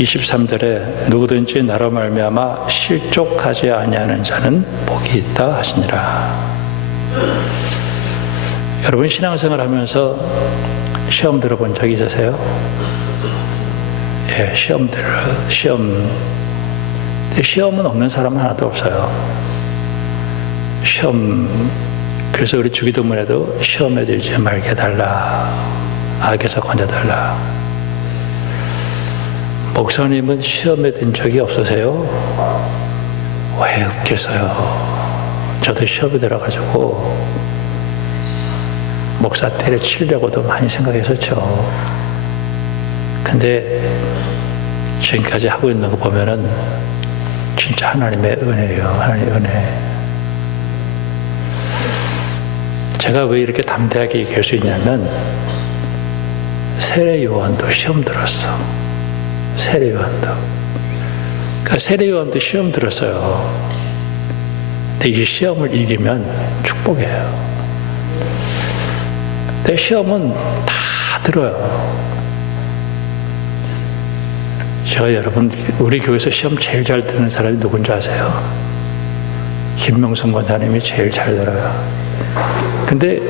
23절에 누구든지 나로 말미암아 실족하지 아니하는 자는 복이 있다 하시니라. 여러분 신앙생활 하면서 시험 들어본 적 있으세요? 예, 근데 시험은 없는 사람은 하나도 없어요. 그래서 우리 주기도문에도 시험에 들지 말게 해달라, 악에서 건져달라. 목사님은 시험에 든 적이 없으세요? 왜 없겠어요? 저도 시험에 들어가지고 목사 때려치려고도 많이 생각했었죠. 근데 지금까지 하고 있는 거 보면은 진짜 하나님의 은혜예요. 하나님의 은혜. 제가 왜 이렇게 담대하게 얘기할 수 있냐면 세례 요한도 시험 들었어. 세례 요한도. 그러니까 세례 요한도 시험 들었어요. 근데 이 시험을 이기면 축복이에요. 근데 시험은 다 들어요. 제가 여러분, 우리 교회에서 시험 제일 잘 듣는 사람이 누군지 아세요? 김명순 권사님이 제일 잘 들어요. 근데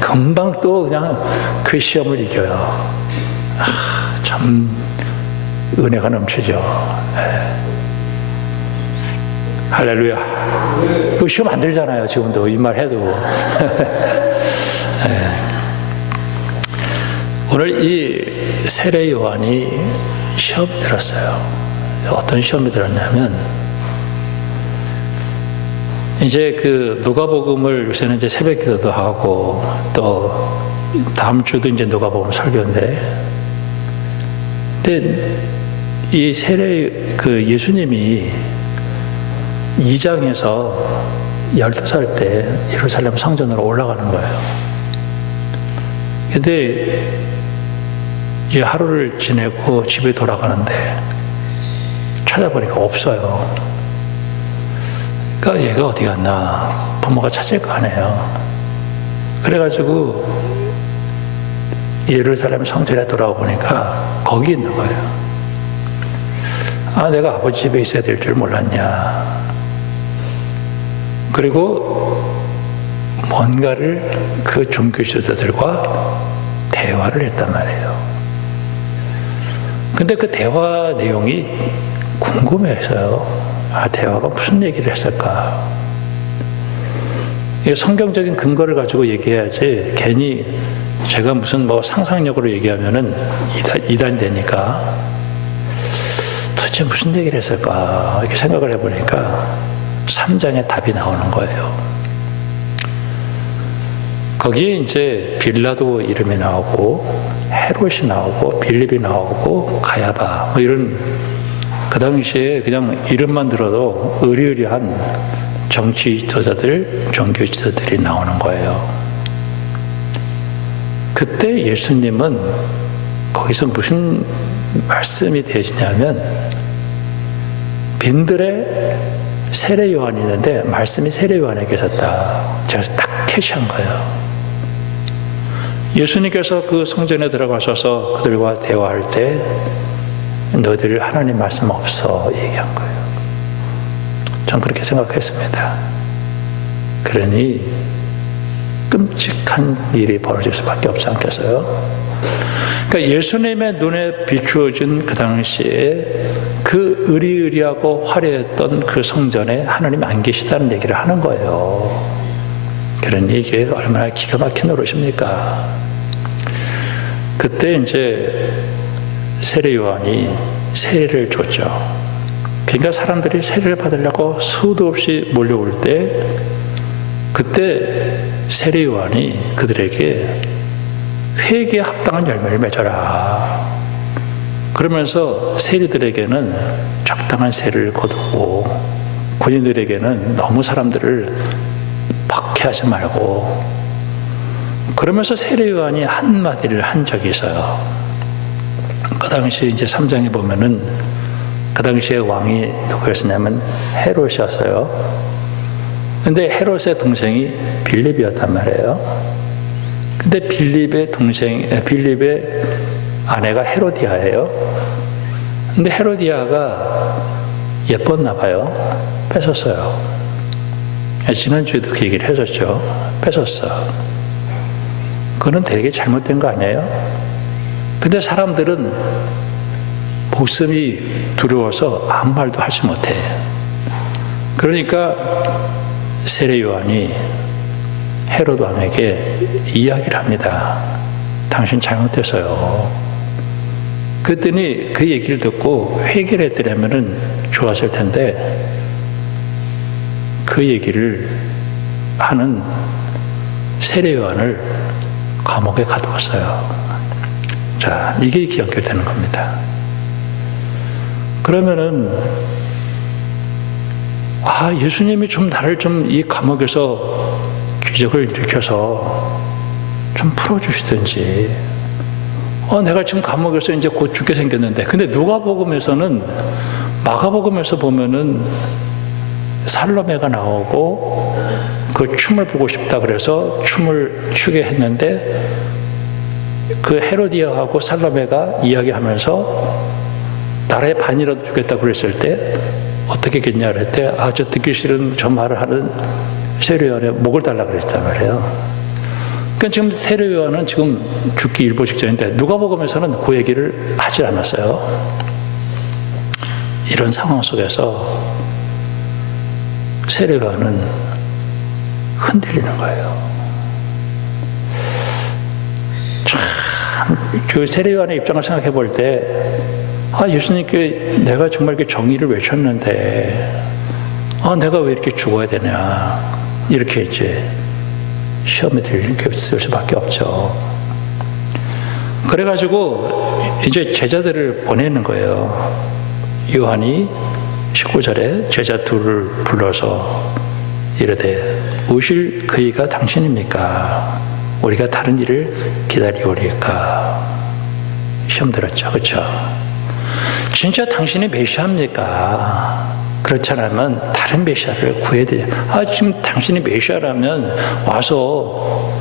금방 또 그냥 그 시험을 이겨요. 참 은혜가 넘치죠. 네. 할렐루야. 그 시험 안 들잖아요. 지금도 이 말 해도. 네. 오늘 이 세례 요한이 시험이 들었어요. 어떤 시험이 들었냐면, 이제 그 누가복음을 요새는 이제 새벽 기도도 하고, 또 다음 주도 이제 누가복음 설교인데, 근데 이 그 예수님이 2장에서 12살 때 예루살렘 성전으로 올라가는 거예요. 근데 이제 하루를 지내고 집에 돌아가는데 찾아보니까 없어요. 그러니까 얘가 어디 갔나 부모가 찾을 거 아니에요. 그래가지고 예루살렘 성전에 돌아와 보니까 거기 있는 거예요. 내가 아버지 집에 있어야 될 줄 몰랐냐. 그리고 뭔가를 그 종교 지도자들과 대화를 했단 말이에요. 근데 그 대화 내용이 궁금해서요. 대화가 무슨 얘기를 했을까? 성경적인 근거를 가지고 얘기해야지 괜히 제가 무슨 상상력으로 얘기하면은 이단 되니까 도대체 무슨 얘기를 했을까? 이렇게 생각을 해보니까 3장에 답이 나오는 거예요. 거기에 이제 빌라도 이름이 나오고 헤롯이 나오고 빌립이 나오고 가야바 이런 그 당시에 그냥 이름만 들어도 의리의리한 정치 지도자들, 종교 지도자들이 나오는 거예요. 그때 예수님은 거기서 무슨 말씀이 되시냐면 빈들의 세례 요한이 있는데 말씀이 세례 요한에 계셨다. 제가 딱 캐치한 거예요. 예수님께서 그 성전에 들어가셔서 그들과 대화할 때 너희들 하나님 말씀 없어 얘기한 거예요. 전 그렇게 생각했습니다. 그러니 끔찍한 일이 벌어질 수밖에 없지 않겠어요? 그러니까 예수님의 눈에 비추어진 그 당시에 그 의리의리하고 화려했던 그 성전에 하나님 안 계시다는 얘기를 하는 거예요. 그러니 이게 얼마나 기가 막힌 노릇입니까? 그때 이제 세례 요한이 세례를 줬죠. 그러니까 사람들이 세례를 받으려고 수도 없이 몰려올 때 그때 세례 요한이 그들에게 회개에 합당한 열매를 맺어라. 그러면서 세리들에게는 적당한 세를 거두고 군인들에게는 너무 사람들을 박해하지 말고 그러면서 세례 요한이 한마디를 한 적이 있어요. 그 당시 이제 3장에 보면은 그 당시에 왕이 누구였었냐면 헤롯이었어요. 근데 헤롯의 동생이 빌립이었단 말이에요. 근데 빌립의 아내가 헤로디아예요. 근데 헤로디아가 예뻤나 봐요. 뺏었어요. 지난주에도 그 얘기를 했었죠. 뺏었어. 그건 되게 잘못된 거 아니에요? 근데 사람들은 목숨이 두려워서 아무 말도 하지 못해. 그러니까 세례 요한이 헤롯 왕에게 이야기를 합니다. 당신 잘못했어요. 그랬더니 그 얘기를 듣고 회개했더라면 좋았을 텐데 그 얘기를 하는 세례 요한을 감옥에 가두었어요. 자, 이게 연결되는 겁니다. 그러면은 예수님이 좀 나를 좀 이 감옥에서 기적을 일으켜서 좀 풀어주시든지, 내가 지금 감옥에서 이제 곧 죽게 생겼는데, 근데 누가복음에서는, 마가복음에서 보면은 살로메가 나오고 그 춤을 보고 싶다 그래서 춤을 추게 했는데, 그 헤로디아하고 살로메가 이야기하면서 나라의 반이라도 주겠다고 그랬을 때 어떻게 했냐 그랬대. 저 듣기 싫은 저 말을 하는 세례 요한의 목을 달라 그랬단 말이에요. 그러니까 지금 세례 요한은 지금 죽기 일보 직전인데 누가복음에서는 그 얘기를 하지 않았어요. 이런 상황 속에서 세례 요한은 흔들리는 거예요. 그 세례 요한의 입장을 생각해 볼 때, 예수님께 내가 정말 이렇게 정의를 외쳤는데, 내가 왜 이렇게 죽어야 되냐. 이렇게 이제 시험에 들릴 수밖에 없죠. 그래가지고 이제 제자들을 보내는 거예요. 요한이 19절에 제자 둘을 불러서 이르되, 오실 그이가 당신입니까? 우리가 다른 일을 기다리오리까? 시험 들었죠. 그렇죠? 진짜 당신이 메시아입니까? 그렇지 않으면 다른 메시아를 구해야 돼요. 지금 당신이 메시아라면 와서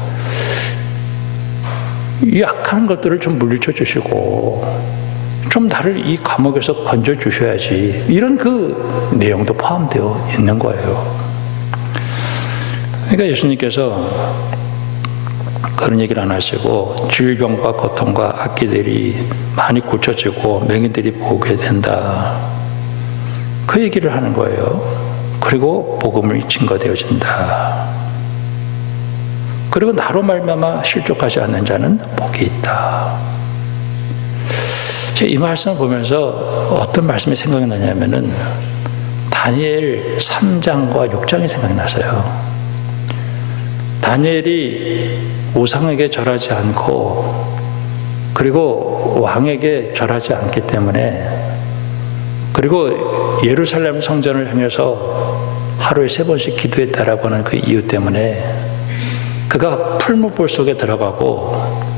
이 악한 것들을 좀 물리쳐 주시고 좀 나를 이 감옥에서 건져 주셔야지. 이런 그 내용도 포함되어 있는 거예요. 그러니까 예수님께서 그런 얘기를 안 하시고, 질병과 고통과 악기들이 많이 고쳐지고 맹인들이 보게 된다, 그 얘기를 하는 거예요. 그리고 복음이 증거되어진다. 그리고 나로 말미암아 실족하지 않는 자는 복이 있다. 제가 이 말씀을 보면서 어떤 말씀이 생각이 나냐면은 다니엘 3장과 6장이 생각이 났어요. 다니엘이 우상에게 절하지 않고 그리고 왕에게 절하지 않기 때문에, 그리고 예루살렘 성전을 향해서 하루에 3번씩 기도했다라고 하는 그 이유 때문에 그가 풀무불 속에 들어가고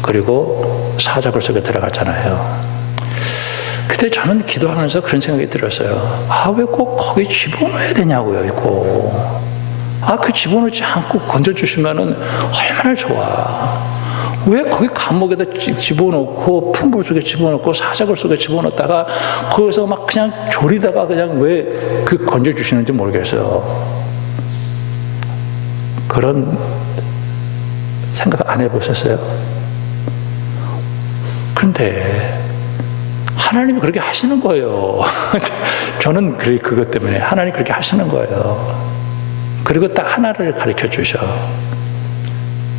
그리고 사자굴 속에 들어갔잖아요. 그때 저는 기도하면서 그런 생각이 들었어요. 왜 꼭 거기 집어넣어야 되냐고요, 이거. 그 집어넣지 않고 건져주시면은 얼마나 좋아. 왜 거기 감옥에다 집어넣고 풀물 속에 집어넣고 사자굴 속에 집어넣었다가 거기서 막 그냥 졸이다가 그냥 왜 그 건져주시는지 모르겠어요. 그런 생각 안 해보셨어요? 그런데 하나님이 그렇게 하시는 거예요. 저는 그것 때문에 하나님이 그렇게 하시는 거예요. 그리고 딱 하나를 가르쳐 주셔.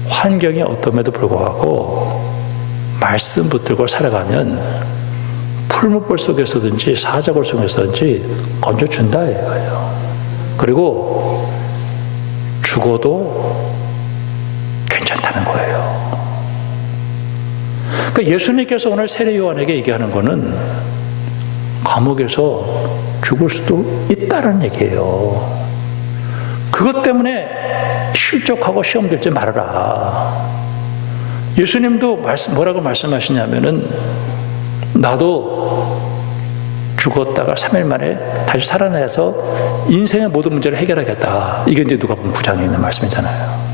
환경이 어떠함에도 불구하고 말씀 붙들고 살아가면 풀무불 속에서든지 사자굴 속에서든지 건져준다 이거예요. 그리고 죽어도 괜찮다는 거예요. 그러니까 예수님께서 오늘 세례 요한에게 얘기하는 거는 감옥에서 죽을 수도 있다는 얘기예요. 그것 때문에 실족하고 시험 들지 말아라. 예수님도 뭐라고 말씀하시냐면은, 나도 죽었다가 3일 만에 다시 살아나서 인생의 모든 문제를 해결하겠다. 이게 이제 누가복음 9장에 있는 말씀이잖아요.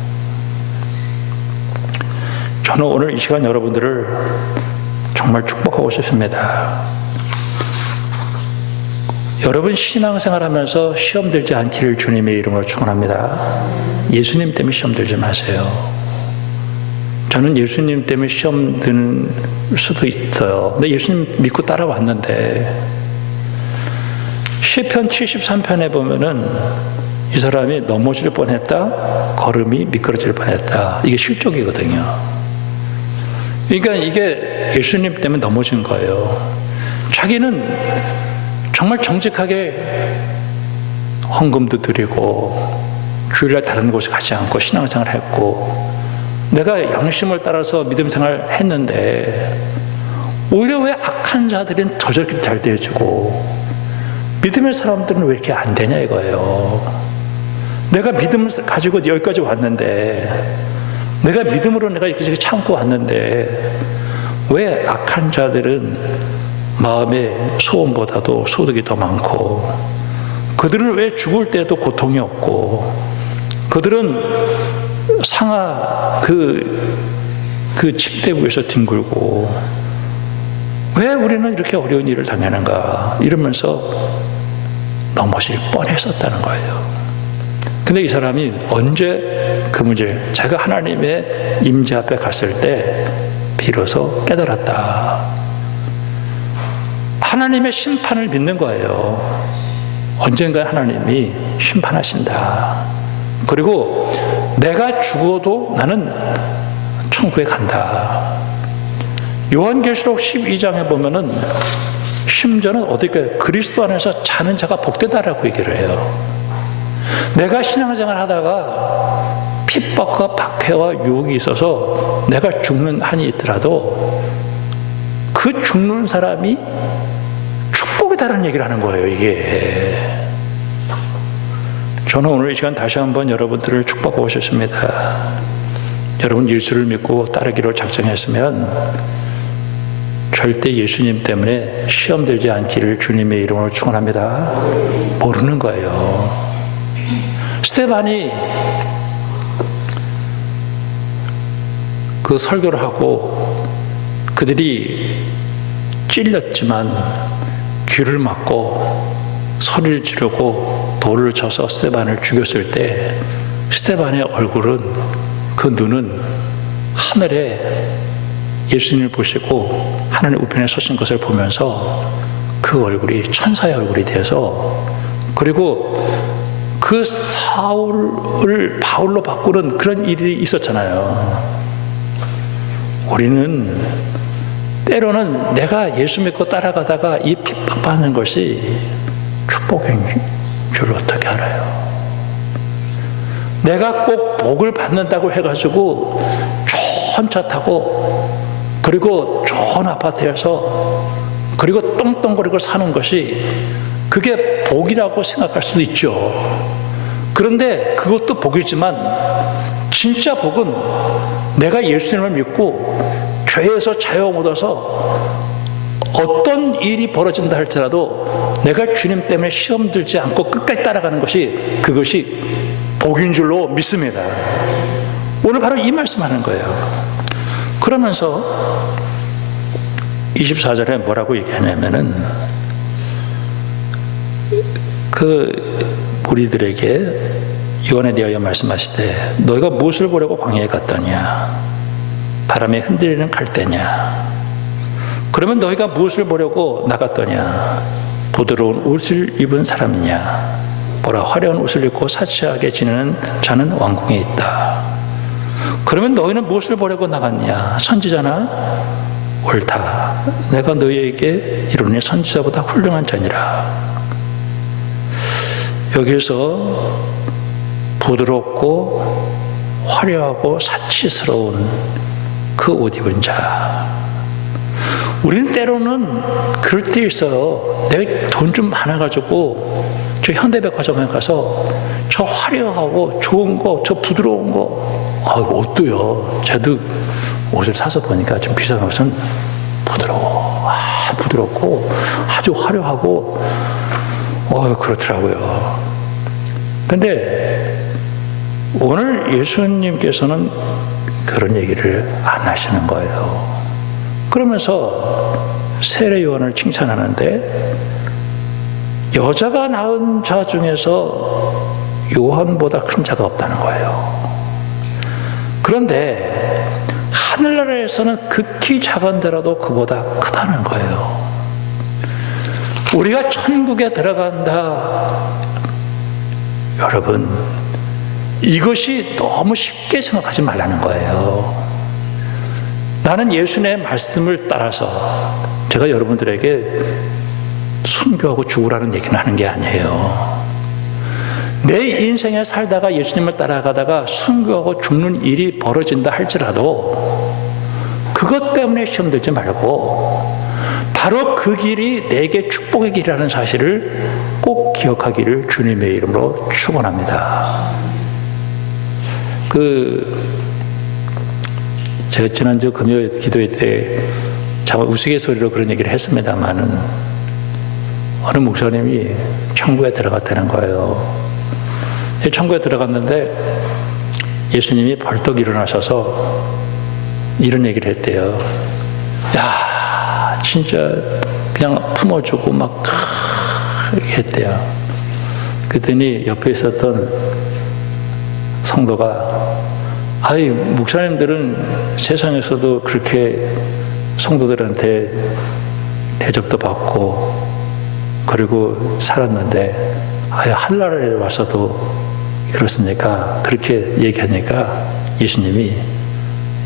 저는 오늘 이 시간 여러분들을 정말 축복하고 싶습니다. 여러분 신앙생활 하면서 시험 들지 않기를 주님의 이름으로 축원합니다. 예수님 때문에 시험 들지 마세요. 저는 예수님 때문에 시험 드는 수도 있어요. 근데 예수님 믿고 따라왔는데 시편 73편에 보면은 이 사람이 넘어질 뻔했다, 걸음이 미끄러질 뻔했다. 이게 실족이거든요. 그러니까 이게 예수님 때문에 넘어진 거예요. 자기는 정말 정직하게 헌금도 드리고 주일날 다른 곳에 가지 않고 신앙생활을 했고 내가 양심을 따라서 믿음생활을 했는데 오히려 왜 악한 자들은 더 저렇게 잘 되어지고 믿음의 사람들은 왜 이렇게 안 되냐 이거예요. 내가 믿음을 가지고 여기까지 왔는데 내가 믿음으로 내가 이렇게 참고 왔는데 왜 악한 자들은 마음의 소원보다도 소득이 더 많고 그들은 왜 죽을 때도 고통이 없고 그들은 상하 그 침대 위에서 뒹굴고 왜 우리는 이렇게 어려운 일을 당하는가 이러면서 넘어질 뻔했었다는 거예요. 근데 이 사람이 언제 그 문제 자기가 하나님의 임재 앞에 갔을 때 비로소 깨달았다. 하나님의 심판을 믿는 거예요. 언젠가 하나님이 심판하신다. 그리고 내가 죽어도 나는 천국에 간다. 요한계시록 12장에 보면은 심지어는 어디까 그리스도 안에서 자는 자가 복되다라고 얘기를 해요. 내가 신앙생활 하다가 핍박과 박해와 유혹이 있어서 내가 죽는 한이 있더라도 그 죽는 사람이 축복이다라는 얘기를 하는 거예요, 이게. 저는 오늘 이 시간 다시 한번 여러분들을 축복하고 싶습니다. 여러분 예수를 믿고 따르기로 작정했으면 절대 예수님 때문에 시험 들지 않기를 주님의 이름으로 축원합니다. 모르는 거예요. 스데반이 그 설교를 하고 그들이 찔렸지만 귀를 막고 소리를 지르고 돌을 쳐서 스데반을 죽였을 때 스데반의 얼굴은 그 눈은 하늘에 예수님을 보시고 하나님 우편에 서신 것을 보면서 그 얼굴이 천사의 얼굴이 되어서 그리고 그 사울을 바울로 바꾸는 그런 일이 있었잖아요. 우리는 때로는 내가 예수 믿고 따라가다가 이 핍박받는 것이 축복인 줄 어떻게 알아요? 내가 꼭 복을 받는다고 해가지고 좋은 차 타고 그리고 좋은 아파트에서 그리고 똥똥거리고 사는 것이 그게 복이라고 생각할 수도 있죠. 그런데 그것도 복이지만 진짜 복은 내가 예수님을 믿고 죄에서 자유 얻어서 어떤 일이 벌어진다 할지라도 내가 주님 때문에 시험 들지 않고 끝까지 따라가는 것이 그것이 복인 줄로 믿습니다. 오늘 바로 이 말씀하는 거예요. 그러면서 24절에 뭐라고 얘기하냐면은 그 무리들에게 요한에 대하여 말씀하시되 너희가 무엇을 보려고 광야에 갔더냐 바람에 흔들리는 갈대냐 그러면 너희가 무엇을 보려고 나갔더냐 부드러운 옷을 입은 사람이냐 보라 화려한 옷을 입고 사치하게 지내는 자는 왕궁에 있다. 그러면 너희는 무엇을 보려고 나갔냐 선지자나 옳다 내가 너희에게 이르노니 선지자보다 훌륭한 자니라. 여기서 부드럽고 화려하고 사치스러운 그 옷 입은 자. 우리는 때로는 그럴 때 있어요. 내가 돈 좀 많아가지고 저 현대백화점에 가서 저 화려하고 좋은 거, 저 부드러운 거, 옷도요. 저도 옷을 사서 보니까 좀 비싼 옷은 부드럽고 아주 화려하고 그렇더라고요. 근데 오늘 예수님께서는 그런 얘기를 안 하시는 거예요. 그러면서 세례 요한을 칭찬하는데 여자가 낳은 자 중에서 요한보다 큰 자가 없다는 거예요. 그런데 하늘나라에서는 극히 작은데라도 그보다 크다는 거예요. 우리가 천국에 들어간다. 여러분, 이것이 너무 쉽게 생각하지 말라는 거예요. 나는 예수님의 말씀을 따라서 제가 여러분들에게 순교하고 죽으라는 얘기는 하는 게 아니에요. 내 인생에 살다가 예수님을 따라가다가 순교하고 죽는 일이 벌어진다 할지라도 그것 때문에 시험 들지 말고 바로 그 길이 내게 축복의 길이라는 사실을 꼭 기억하기를 주님의 이름으로 축원합니다. 제가 지난주 금요일 기도회 때 정말 우스갯소리로 그런 얘기를 했습니다만은 어느 목사님이 천국에 들어갔다는 거예요. 천국에 들어갔는데 예수님이 벌떡 일어나셔서 이런 얘기를 했대요. 야, 진짜 그냥 품어주고 막 이렇게 했대요. 그랬더니 옆에 있었던 성도가 아이, 목사님들은 세상에서도 그렇게 성도들한테 대접도 받고 그리고 살았는데 아예 한나라에 와서도 그렇습니까? 그렇게 얘기하니까 예수님이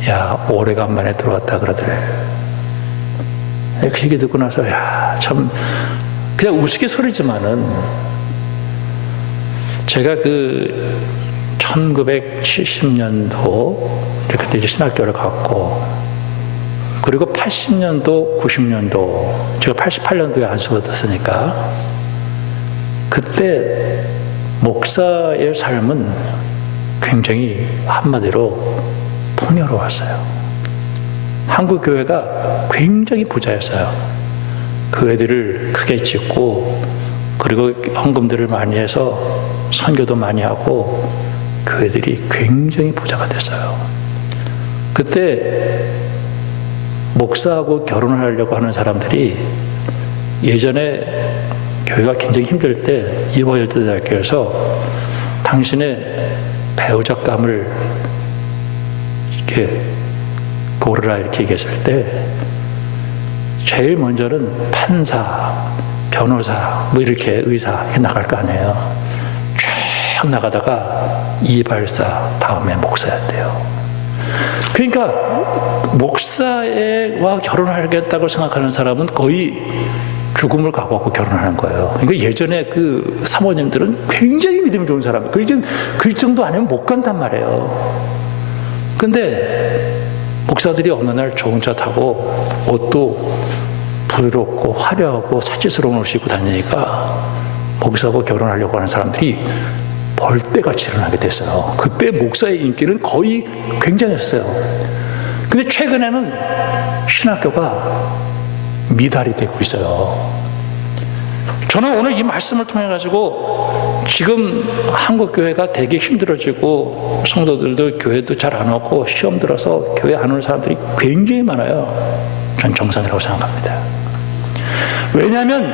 야, 오래간만에 들어왔다 그러더래. 그 얘기 듣고 나서 야, 참 그냥 우스갯소리지만은 제가 1970년도 그때 이제 신학교를 갔고 그리고 80년도, 90년도 제가 88년도에 안수 받았으니까 그때 목사의 삶은 굉장히 한마디로 풍요로웠어요. 한국 교회가 굉장히 부자였어요. 교회들을 크게 짓고 그리고 헌금들을 많이 해서 선교도 많이 하고 교회들이 굉장히 부자가 됐어요. 그때 목사하고 결혼을 하려고 하는 사람들이 예전에 교회가 굉장히 힘들 때 이화여자대학교에서 당신의 배우작감을 이렇게 고르라 이렇게 얘기했을 때 제일 먼저는 판사, 변호사, 뭐 이렇게 의사 이렇게 나갈 거 아니에요. 쭉 나가다가 이발사 다음에 목사였대요. 그러니까 목사와 결혼하겠다고 생각하는 사람은 거의 죽음을 각오하고 결혼하는 거예요. 그러니까 예전에 그 사모님들은 굉장히 믿음이 좋은 사람이에요. 그 정도 아니면 못 간단 말이에요. 근데 목사들이 어느 날 좋은 차 타고 옷도 부드럽고 화려하고 사치스러운 옷을 입고 다니니까 목사하고 결혼하려고 하는 사람들이 벌떼같이 일어나게 됐어요. 그때 목사의 인기는 거의 굉장했어요. 근데 최근에는 신학교가 미달이 되고 있어요. 저는 오늘 이 말씀을 통해 가지고 지금 한국 교회가 되게 힘들어지고 성도들도 교회도 잘 안 오고 시험 들어서 교회 안 오는 사람들이 굉장히 많아요. 전 정상이라고 생각합니다. 왜냐하면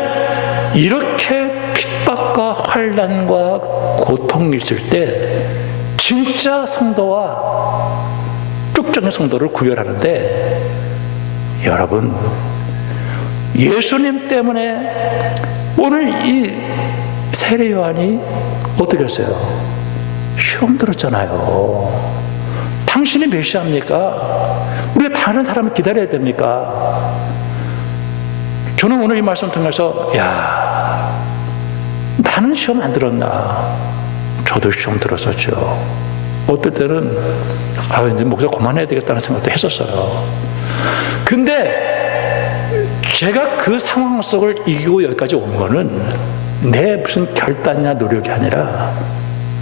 이렇게 핍박과 환난과 고통이 있을 때 진짜 성도와 쭉정의 성도를 구별하는데 여러분 예수님 때문에 오늘 이 세례 요한이 어떻게 했어요? 시험 들었잖아요. 당신이 메시아입니까? 우리가 다른 사람을 기다려야 됩니까? 저는 오늘 이 말씀 통해서 야, 나는 시험 안 들었나? 저도 시험 들었었죠. 어떨 때는 이제 목사 그만해야 되겠다는 생각도 했었어요. 근데 제가 그 상황 속을 이기고 여기까지 온 거는 내 무슨 결단이나 노력이 아니라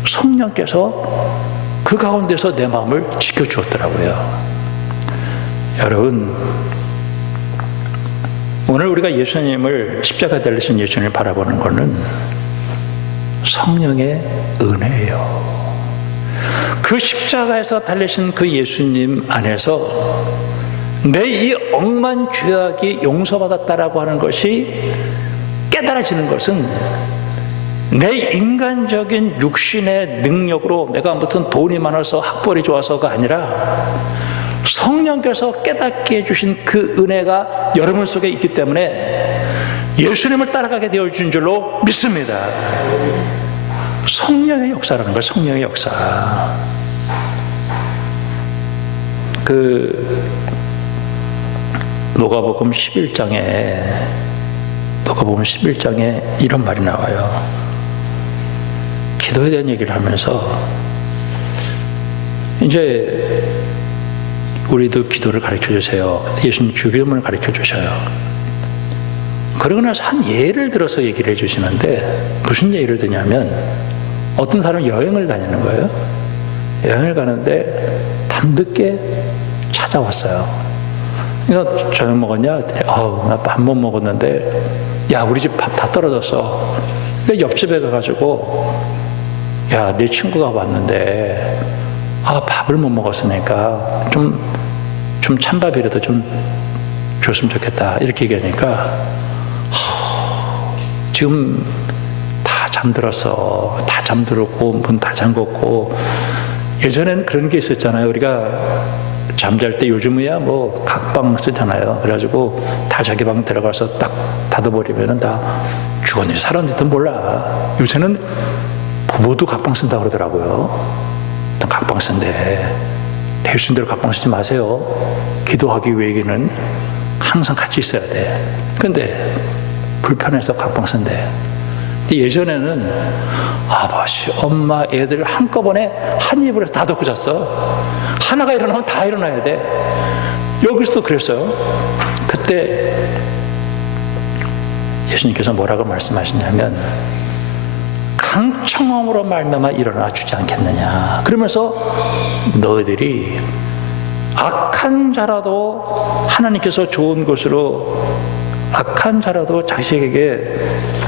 성령께서 그 가운데서 내 마음을 지켜주었더라고요. 여러분, 오늘 우리가 예수님을 십자가에 달리신 예수님을 바라보는 것은 성령의 은혜예요. 그 십자가에서 달리신 그 예수님 안에서 내 이 억만 죄악이 용서받았다라고 하는 것이 깨달아지는 것은 내 인간적인 육신의 능력으로 내가 무슨 돈이 많아서 학벌이 좋아서가 아니라 성령께서 깨닫게 해주신 그 은혜가 여러분 속에 있기 때문에 예수님을 따라가게 되어준 줄로 믿습니다. 성령의 역사라는 거예요. 성령의 역사. 누가복음 11장에 이런 말이 나와요. 기도에 대한 얘기를 하면서 이제 우리도 기도를 가르쳐 주세요. 예수님 주기도문을 가르쳐 주셔요. 그러고 나서 한 예를 들어서 얘기를 해주시는데 무슨 예를 드냐면 어떤 사람이 여행을 다니는 거예요. 여행을 가는데 밤늦게 찾아왔어요. 그래서 저녁 먹었냐? 나 밥 못 먹었는데 야 우리 집 밥 다 떨어졌어. 그러니까 옆집에 가가지고 야 내 친구가 왔는데 밥을 못 먹었으니까 좀 찬밥이라도 좀 줬으면 좋겠다 이렇게 얘기하니까 지금 다 잠들었어. 다 잠들었고 문 다 잠궜고 예전에는 그런 게 있었잖아요. 우리가 잠잘 때 요즘이야 뭐 각방 쓰잖아요. 그래가지고 다 자기 방 들어가서 딱 닫아버리면은 다 죽었는지 살았는지도 몰라. 요새는 부부도 각방 쓴다고 그러더라고요. 각방 쓴대. 될 수 있는 대로 각방 쓰지 마세요. 기도하기 위해서는 항상 같이 있어야 돼. 근데 불편해서 각방 쓴대. 근데 예전에는 아버지, 엄마, 애들 한꺼번에 한 입을 해서 다 덮고 잤어. 하나가 일어나면 다 일어나야 돼. 여기서도 그랬어요. 그때 예수님께서 뭐라고 말씀하시냐면 강청함으로 말미암아 일어나 주지 않겠느냐. 그러면서 너희들이 악한 자라도 하나님께서 좋은 것으로 악한 자식에게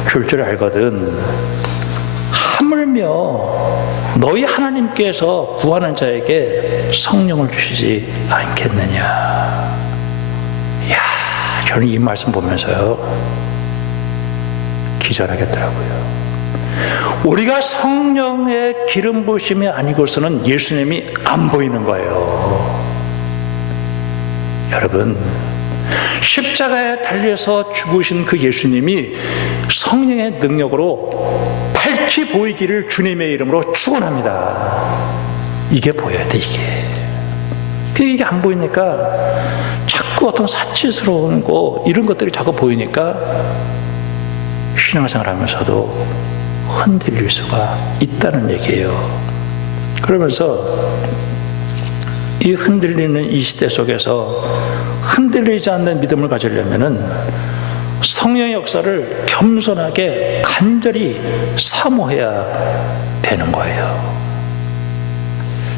줄 줄 알거든. 하물며 너희 하나님께서 구하는 자에게 성령을 주시지 않겠느냐. 이야, 저는 이 말씀 보면서요 기절하겠더라고요. 우리가 성령의 기름 부으심이 아니고서는 예수님이 안 보이는 거예요. 여러분, 십자가에 달려서 죽으신 그 예수님이 성령의 능력으로 밝히 보이기를 주님의 이름으로 축원합니다. 이게 보여야 돼, 이게. 근데 이게 안 보이니까 자꾸 어떤 사치스러운 거 이런 것들이 자꾸 보이니까 신앙생활 하면서도 흔들릴 수가 있다는 얘기예요. 그러면서 이 흔들리는 이 시대 속에서 흔들리지 않는 믿음을 가지려면은 성령의 역사를 겸손하게 간절히 사모해야 되는 거예요.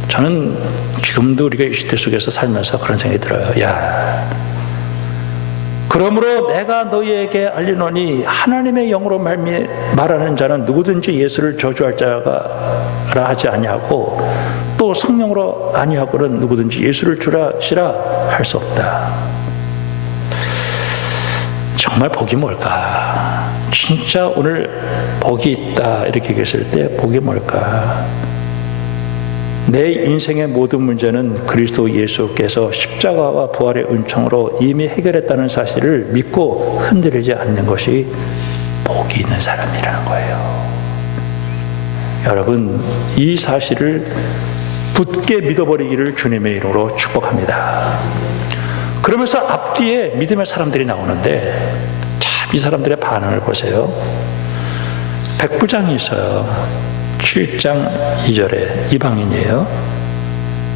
저는 지금도 우리가 이 시대 속에서 살면서 그런 생각이 들어요. 야, 그러므로 내가 너희에게 알리노니 하나님의 영으로 말하는 자는 누구든지 예수를 저주할 자라 하지 아니하고 또 성령으로 아니하고는 누구든지 예수를 주시라 할 수 없다. 정말 복이 뭘까? 진짜 오늘 복이 있다 이렇게 얘기했을 때 복이 뭘까? 내 인생의 모든 문제는 그리스도 예수께서 십자가와 부활의 은총으로 이미 해결했다는 사실을 믿고 흔들리지 않는 것이 복이 있는 사람이라는 거예요. 여러분, 이 사실을 굳게 믿어버리기를 주님의 이름으로 축복합니다. 그러면서 앞뒤에 믿음의 사람들이 나오는데 참 이 사람들의 반응을 보세요. 백부장이 있어요. 7장 2절에 이방인이에요.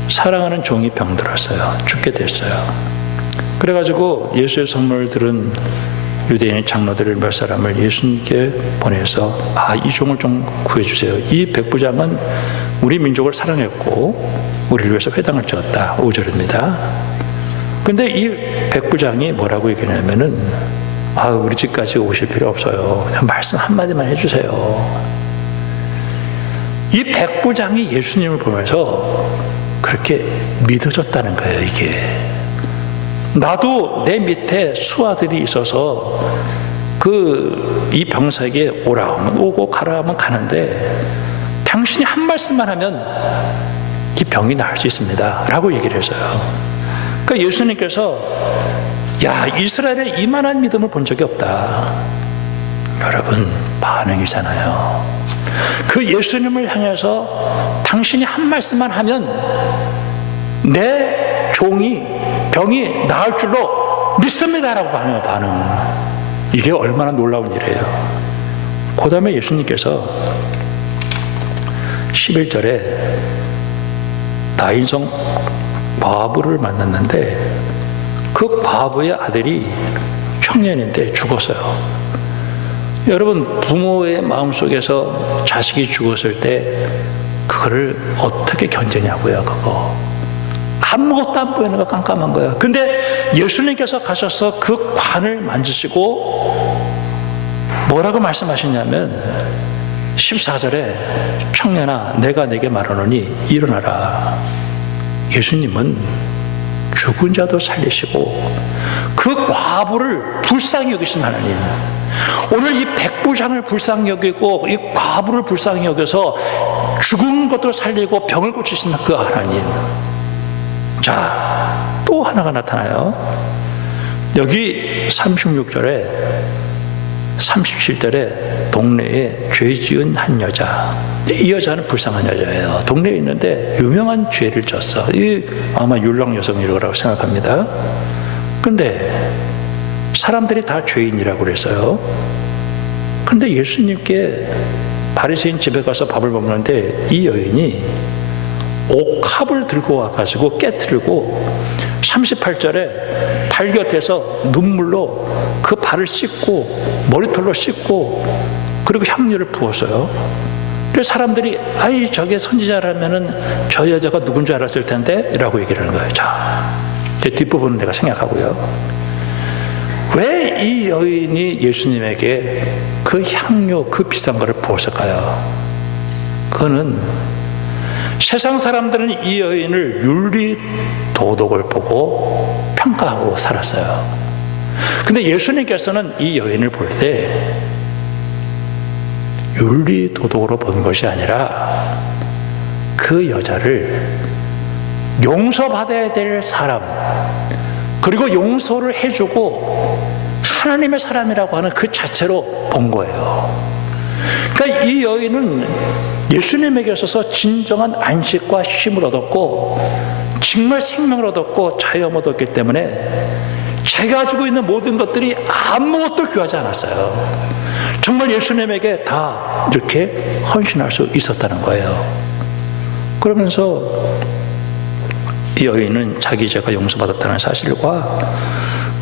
사랑하는 종이 병들었어요. 죽게 됐어요. 그래가지고 예수의 선물을 들은 유대인 장로들을 몇 사람을 예수님께 보내서 이 종을 좀 구해주세요. 이 백부장은 우리 민족을 사랑했고 우리를 위해서 회당을 지었다. 5절입니다. 근데 이 백부장이 뭐라고 얘기하냐면은 우리 집까지 오실 필요 없어요. 그냥 말씀 한마디만 해주세요. 이 백부장이 예수님을 보면서 그렇게 믿어졌다는 거예요. 이게 나도 내 밑에 수하들이 있어서 이 병사에게 오라 하면 오고 가라 하면 가는데 당신이 한 말씀만 하면 이 병이 나을 수 있습니다 라고 얘기를 했어요. 그러니까 예수님께서 야, 이스라엘에 이만한 믿음을 본 적이 없다. 여러분, 반응이잖아요. 그 예수님을 향해서 당신이 한 말씀만 하면 내 종이 병이 나을 줄로 믿습니다라고 하는 반응. 이게 얼마나 놀라운 일이에요. 그 다음에 예수님께서 11절에 나인성 과부를 만났는데 그 과부의 아들이 청년인데 죽었어요. 여러분, 부모의 마음속에서 자식이 죽었을 때 그거를 어떻게 견디냐고요. 그거 아무것도 안 보이는 거 깜깜한 거예요. 근데 예수님께서 가셔서 그 관을 만지시고 뭐라고 말씀하시냐면 14절에 청년아 내가 내게 말하노니 일어나라. 예수님은 죽은 자도 살리시고 그 과부를 불쌍히 여기신 하나님, 오늘 이 백부장을 불쌍히 여기고 이 과부를 불쌍히 여겨서 죽은 것도 살리고 병을 고치신 그 하나님. 자, 또 하나가 나타나요. 여기 36절에 37절에 동네에 죄 지은 한 여자. 이 여자는 불쌍한 여자예요. 동네에 있는데 유명한 죄를 졌어. 이 아마 율랑 여성일 거라고 생각합니다. 근데 사람들이 다 죄인이라고 그랬어요. 근데 예수님께 바리새인 집에 가서 밥을 먹는데 이 여인이 옥합을 들고 와가지고 깨트리고 38절에 발 곁에서 눈물로 그 발을 씻고 머리털로 씻고 그리고 향유를 부었어요. 그래서 사람들이 아이 저게 선지자라면은 저 여자가 누군지 알았을 텐데 라고 얘기를 하는 거예요. 자, 제 뒷부분은 내가 생각하고요. 왜 이 여인이 예수님에게 그 향유, 그 비싼 거를 부었을까요? 그거는 세상 사람들은 이 여인을 윤리 도덕을 보고 평가하고 살았어요. 근데 예수님께서는 이 여인을 볼 때 윤리 도덕으로 본 것이 아니라 그 여자를 용서받아야 될 사람, 그리고 용서를 해주고 하나님의 사람이라고 하는 그 자체로 본 거예요. 그러니까 이 여인은 예수님에게 있어서 진정한 안식과 쉼을 얻었고 정말 생명을 얻었고 자유함을 얻었기 때문에 자기가 가지고 있는 모든 것들이 아무것도 귀하지 않았어요. 정말 예수님에게 다 이렇게 헌신할 수 있었다는 거예요. 그러면서 이 여인은 자기 죄가 용서받았다는 사실과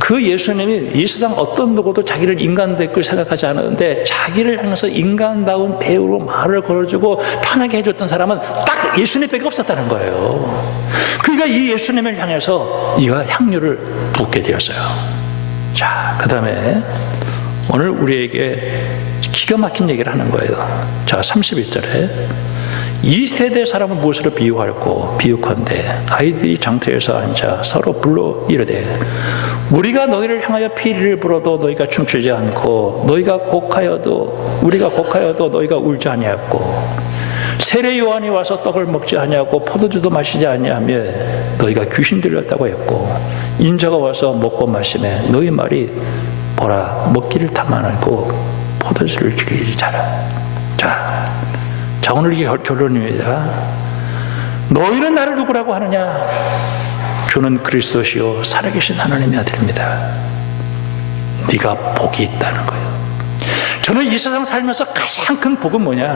그 예수님이 이 세상 어떤 누구도 자기를 인간되고 생각하지 않았는데 자기를 향해서 인간다운 대우로 말을 걸어주고 편하게 해줬던 사람은 딱 예수님밖에 없었다는 거예요. 그러니까 이 예수님을 향해서 이가 향유를 붓게 되었어요. 자, 그 다음에 오늘 우리에게 기가 막힌 얘기를 하는 거예요. 자, 31절에 이 세대 사람은 무엇으로 비유컨대 아이들이 장터에서 앉아 서로 불러 이르되 우리가 너희를 향하여 피리를 불어도 너희가 춤추지 않고 우리가 곡하여도 너희가 울지 아니하였고 세례 요한이 와서 떡을 먹지 아니하고 포도주도 마시지 아니하며 너희가 귀신 들렸다고 했고 인자가 와서 먹고 마시매 너희 말이 보라 먹기를 탐만 알고 포도주를 즐기지 자라. 자, 오늘 이게 결론입니다. 너희는 나를 누구라고 하느냐? 주는 그리스도시요 살아계신 하나님의 아들입니다. 네가 복이 있다는 거예요. 저는 이 세상 살면서 가장 큰 복은 뭐냐?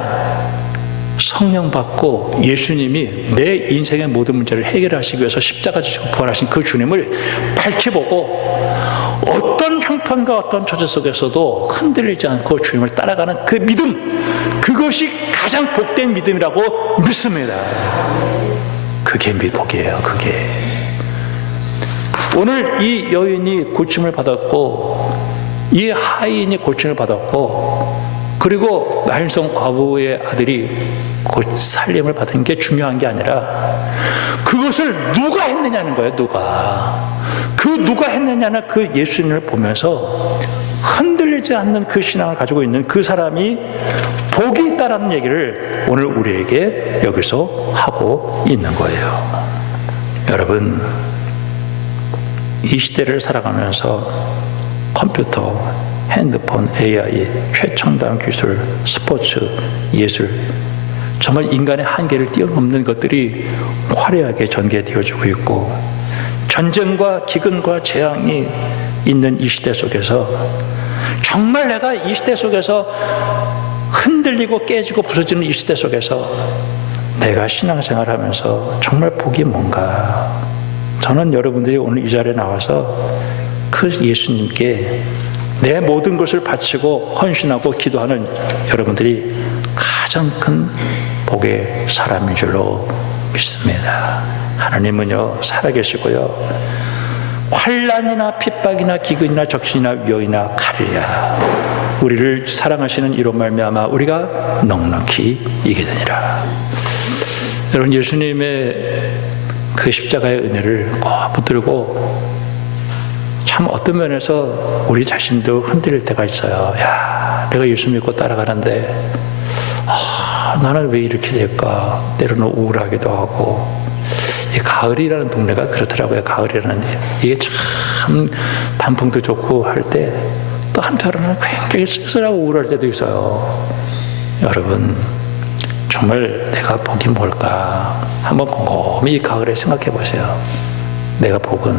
성령 받고 예수님이 내 인생의 모든 문제를 해결하시기 위해서 십자가 지시고 부활하신 그 주님을 밝히 보고 어떤 형편과 어떤 처지 속에서도 흔들리지 않고 주님을 따라가는 그 믿음, 그것이 가장 복된 믿음이라고 믿습니다. 그게 복이에요. 그게 오늘 이 여인이 고침을 받았고 이 하인이 고침을 받았고 그리고 나인성 과부의 아들이 곧 살림을 받은 게 중요한 게 아니라 그것을 누가 했느냐는 거예요. 누가 했느냐는 그 예수님을 보면서 흔들리지 않는 그 신앙을 가지고 있는 그 사람이 복이 있다라는 얘기를 오늘 우리에게 여기서 하고 있는 거예요. 여러분, 이 시대를 살아가면서 컴퓨터, 핸드폰, AI, 최첨단 기술, 스포츠, 예술, 정말 인간의 한계를 뛰어넘는 것들이 화려하게 전개되어지고 있고, 전쟁과 기근과 재앙이 있는 이 시대 속에서 정말 내가 이 시대 속에서 흔들리고 깨지고 부서지는 이 시대 속에서 내가 신앙생활 하면서 정말 복이 뭔가, 저는 여러분들이 오늘 이 자리에 나와서 그 예수님께 내 모든 것을 바치고 헌신하고 기도하는 여러분들이 가장 큰 복의 사람인 줄로 믿습니다. 하나님은요 살아계시고요, 환난이나 핍박이나 기근이나 적신이나 위험이나 칼이야 우리를 사랑하시는 이로 말미암아 우리가 넉넉히 이기느니라. 여러분, 예수님의 그 십자가의 은혜를 꼭 붙들고 참 어떤 면에서 우리 자신도 흔들릴 때가 있어요. 야, 내가 예수 믿고 따라가는데 나는 왜 이렇게 될까? 때로는 우울하기도 하고. 이 가을이라는 동네가 그렇더라고요. 가을이라는 데 이게 참 단풍도 좋고 할 때 또 한편으로는 굉장히 쓸쓸하고 우울할 때도 있어요. 여러분, 정말 내가 복이 뭘까? 한번 곰곰이 이 가을에 생각해 보세요. 내가 복은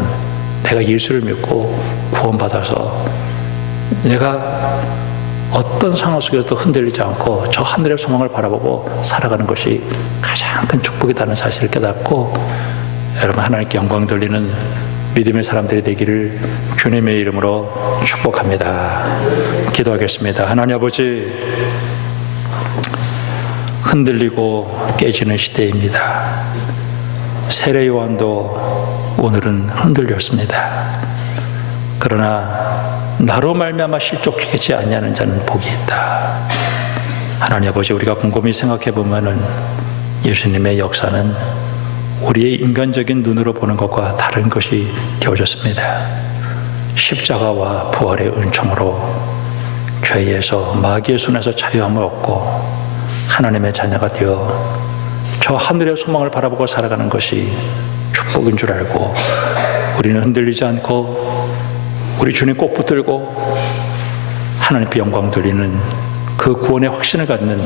내가 예수를 믿고 구원받아서 내가 어떤 상황 속에서도 흔들리지 않고 저 하늘의 소망을 바라보고 살아가는 것이 가장 큰 축복이라는 사실을 깨닫고, 여러분, 하나님께 영광 돌리는 믿음의 사람들이 되기를 주님의 이름으로 축복합니다. 기도하겠습니다. 하나님 아버지, 흔들리고 깨지는 시대입니다. 세례 요한도 오늘은 흔들렸습니다. 그러나 나로 말미암아 실족하지 아니하는 자는 복이 있다. 하나님 아버지, 우리가 곰곰이 생각해 보면은 예수님의 역사는 우리의 인간적인 눈으로 보는 것과 다른 것이 되어졌습니다. 십자가와 부활의 은총으로 죄에서 마귀의 손에서 자유함을 얻고 하나님의 자녀가 되어 저 하늘의 소망을 바라보고 살아가는 것이 축복인 줄 알고, 우리는 흔들리지 않고 우리 주님 꼭 붙들고 하나님께 영광 돌리는 그 구원의 확신을 갖는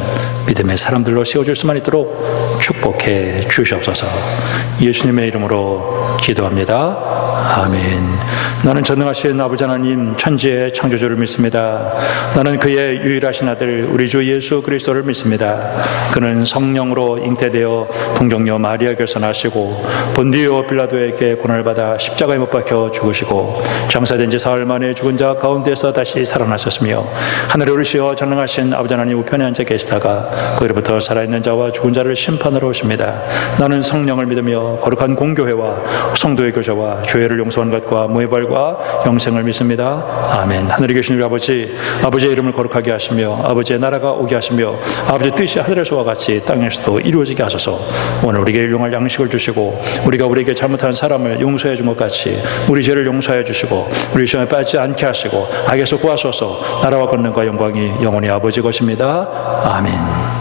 믿음의 사람들로 세워질 수만 있도록 축복해 주시옵소서. 예수님의 이름으로 기도합니다. 아멘. 나는 전능하신 아버지 하나님, 천지의 창조주를 믿습니다. 나는 그의 유일하신 아들 우리 주 예수 그리스도를 믿습니다. 그는 성령으로 잉태되어 동정녀 마리아에게서 나시고 본디오 빌라도에게 고난을 받아 십자가에 못 박혀 죽으시고 장사된 지 사흘 만에 죽은 자 가운데서 다시 살아나셨으며 하늘에 오르시어 전능하신 아버지 하나님 우편에 앉아 계시다가 거기로부터 살아있는 자와 죽은 자를 심판하러 오십니다. 나는 성령을 믿으며 거룩한 공교회와 성도의 교제와 죄를 용서하는 것과 무해벌과 영생을 믿습니다. 아멘. 하늘에 계신 우리 아버지, 아버지의 이름을 거룩하게 하시며 아버지의 나라가 오게 하시며 아버지의 뜻이 하늘에서와 같이 땅에서도 이루어지게 하소서. 오늘 우리에게 일용할 양식을 주시고 우리가 우리에게 잘못한 사람을 용서해 준 것 같이 우리 죄를 용서해 주시고 우리 시험에 빠지지 않게 하시고 악에서 구하소서. 나라와 권능과 영광이 영원히 아버지 것입니다. 아멘.